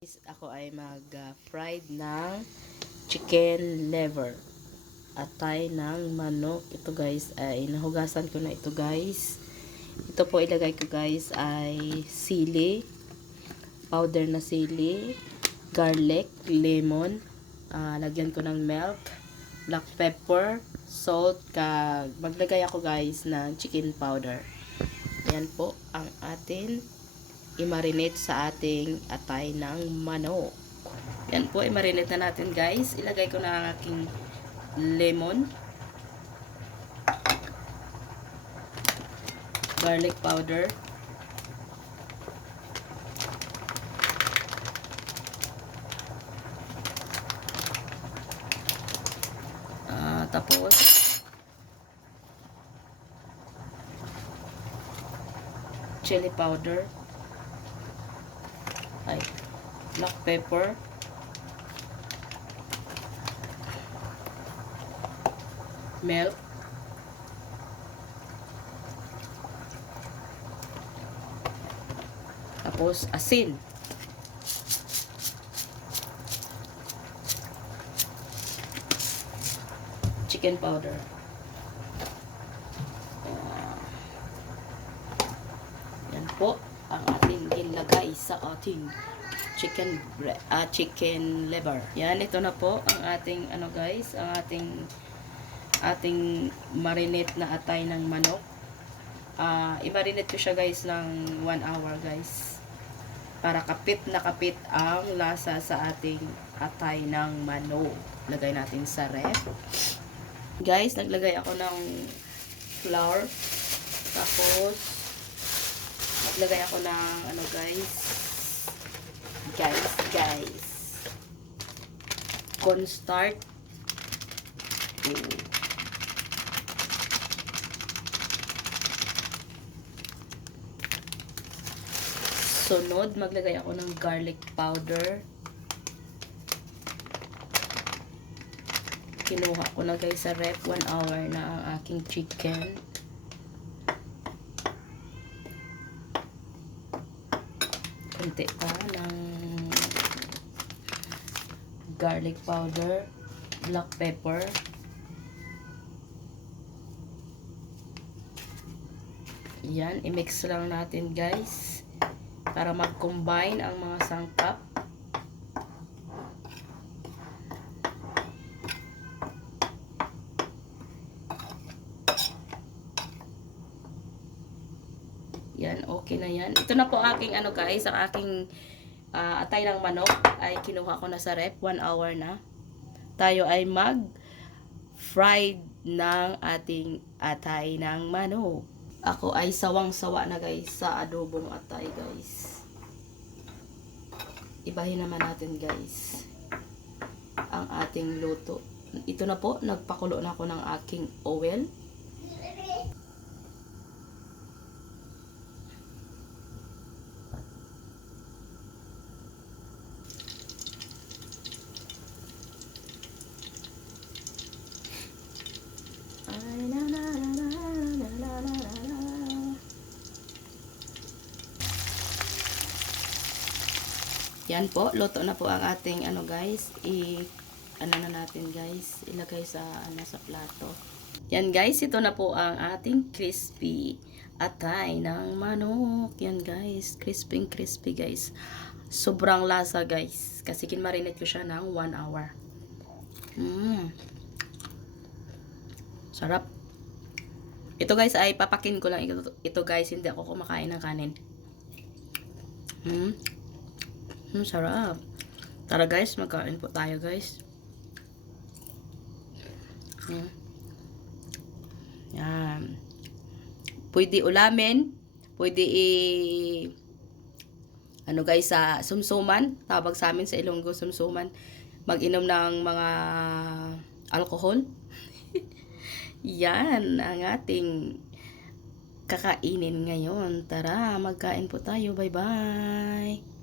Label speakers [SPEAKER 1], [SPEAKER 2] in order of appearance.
[SPEAKER 1] Guys, Ako ay mag-fried ng chicken liver. Atay ng manok. Ito guys ay nahugasan ko na ito guys. Ito po ilagay ko guys ay sili, powder na sili, garlic, lemon, ah, lagyan ko ng milk, black pepper, salt, kag maglagay ako guys ng chicken powder. Yan po ang atin i-marinate sa ating atay ng manok. Yan po, i-marinate na natin guys. Ilagay ko na ang aking lemon. Garlic powder. Ah, tapos, chili powder ay black pepper. Milk. Tapos asin. Chicken powder. Yan po ilagay sa ating chicken ah, chicken liver. Yan ito na po ang ating ano guys, ang ating ating marinate na atay ng manok. Ah, i-marinate ko siya guys ng 1 hour guys. Para kapit na kapit ang lasa sa ating atay ng manok. Lagay natin sa ref. Guys, naglagay ako ng flour. Tapos maglagay ako ng ano guys. Guys guys. Cornstarch. Mm. sunod maglagay ako ng garlic powder. Kinuha ko na guys sa ref. 1 hour na ang aking chicken konti. Pa ng garlic powder, black pepper, yan, i-mix lang natin guys para mag-combine ang mga sangkap Yan, okay na yan. Ito na po aking ano guys, ang aking ah, atay ng manok ay kinuha ko na sa rep. 1 hour na. Tayo ay mag fried ng ating atay ng manok. Ako ay sawang-sawa na guys sa adobong atay guys. Ibahin naman natin guys ang ating luto. Ito na po, nagpakulo na ako ng aking oil. Yan po, luto na po ang ating ano guys, i ano na natin guys, ilagay sa ano sa plato. Yan guys, ito na po ang ating crispy atay ng manok. Yan guys, crispy crispy guys. Sobrang lasa guys, kasi kinmarinate ko siya ng 1 hour. Mmm. Sarap. Ito guys ay papakin ko lang ito, ito guys, hindi ako kumakain ng kanin. Hmm. Hmm, sarap. Tara guys, magkain po tayo guys. Hmm. Yan. Pwede ulamin, pwede i ano guys sa sumsuman, tawag sa amin sa Ilonggo sumsuman, mag-inom ng mga alcohol. Yan ang ating kakainin ngayon. Tara, magkain po tayo. Bye-bye.